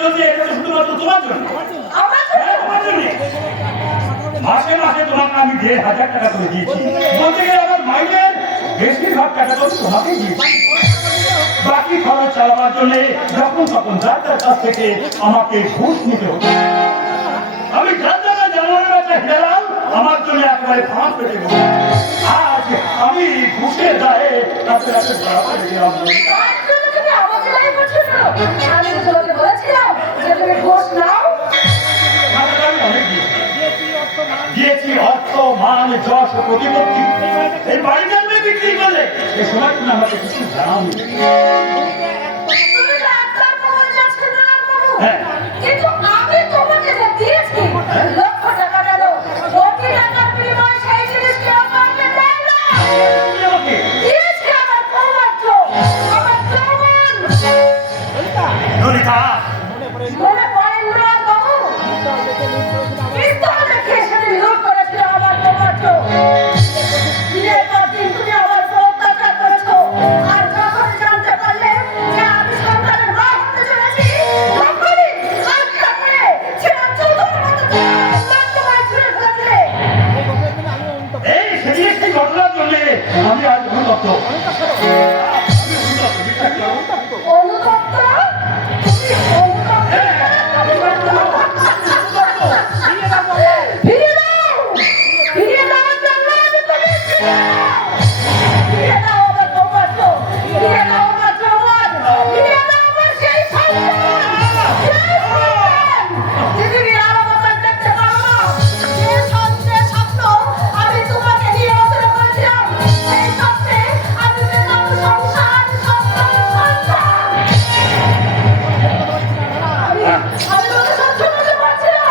চলছে এটা তো শুধুমাত্র তোমার জন্য। হ্যাঁ, তোমার জন্য। মাসে মাসে তোমাকে আমি 1,500 টাকা করে দিয়েছি। বলতে গেলে আমার মাইনের বেশিরভাগ টাকা তো তোমাকে দিয়েছি। বাকি খরচ চালাবার জন্য যখন তখন যাত্রার কাছ থেকে আমাকে ঘুষ নিতে হতো। আমি যাত্রা জানানোর একটা হেরাল আমার জন্য একেবারে ফাঁস পেতে গেল। আজ আমি ঘুষের দায়ে কাছে কাছে ধরা পড়ে গেলাম। দিয়েছি অর্থ, মান, যশ, প্রতিপত্তি। এই বাড়িটা বিক্রি করলে এ সময় তুমি আমাকে কিছু জানাওনি। হ্যাঁ, কিন্তু আমি তোমাকে যা দিয়েছি লক্ষ টাকা গেল, কোটি টাকার বিনিময়ে সেই জিনিস কেউ আমাকে দেয় না। দিয়েছি আমার পৌরাত্য, আমার যৌবন। ললিতা, মনে পড়ে মুরাদ বাবু, পিস্তল রেখে সেদিন লুট করেছিল আমার পৌরাত্য। বিয়ের পর দিন তুমি আমার উপর অত্যাচার করেছো, আর যখন জানতে পারলে যে আমি সন্তানের মা হতে চলেছি, তখনই আটকা পড়ে ছেড়ে চৌধুর মতো তোমায় ছুঁড়ে ফেলেছিলে। এই সেদিন সেই ঘটনার জন্য আমি আজ অনুতপ্ত। অনুতপ্ত? তুমি অনুতপ্ত? ফিরে দাও! ফিরে দাও জানলা, আমি বলেছি না! ফিরে দাও আমার সৌভাগ্য! ফিরে দাও আমার যৌবন! ফিরে দাও আমার সেই সন্তান! সেই সন্তান! পৃথিবীর আলো বাতাস দেখতে পারো না! যে স্বপ্ন আমি তোমাকে নিয়ে রচনা করেছিলাম, সেই স্বপ্নে আমি পেতাম সংসার, সন্তান, সন্তান! আমি তোকে সহ্য করতে পারছি না!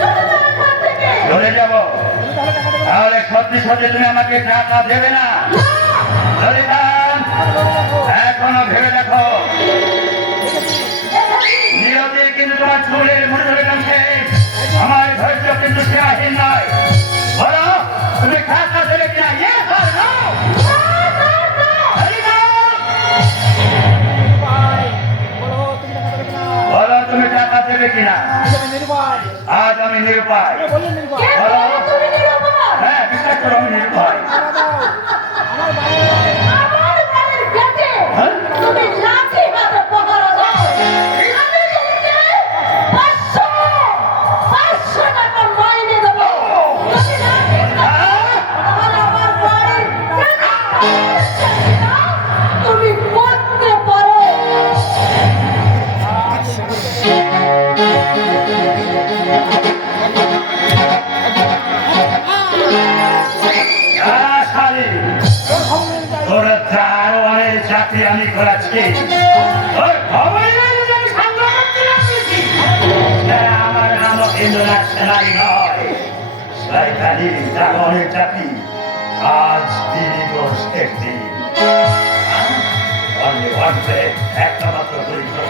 চলে যাও এখান থেকে! চলে যাব, তাহলে সত্যি সত্যি তুমি আমাকে টাকা দেবে না? ললিতা, এখনো ভেবে দেখো, নিয়তি কিন্তু তোমার চুলের মনে ধরে টানছে। আমার ধৈর্য কিন্তু সীমাহীন নয়। বলো, তুমি টাকা দেবে কিনা? Yes or no? ললিতা, বলো তুমি টাকা দেবে কিনা? আজ আমি নিরুপায়। কে বলে তুমি নিরাপদ? হ্যাঁ, বিশ্বাস করো আমি নিরুপায়। আমার বাড়ির গেটে হ্যাঁ? তুমি লাঠি হাতে পাহারা দাও। আমি তোমাকে 500 টাকা মাইনে দেবো। যদি না ঠিক থাকো, তাহলে আমার বাড়ির গেটে তুমি করতে পারো। তোরা চাও অনেক চাকরি আমি করাচ্ছি, আমার নাম ইন্দ্রনাথ সেনাই নয়, সাইকালি অনেক চাকরি। আজ দিনই তোর শেষ দিন। একটা মাত্র পরিচয়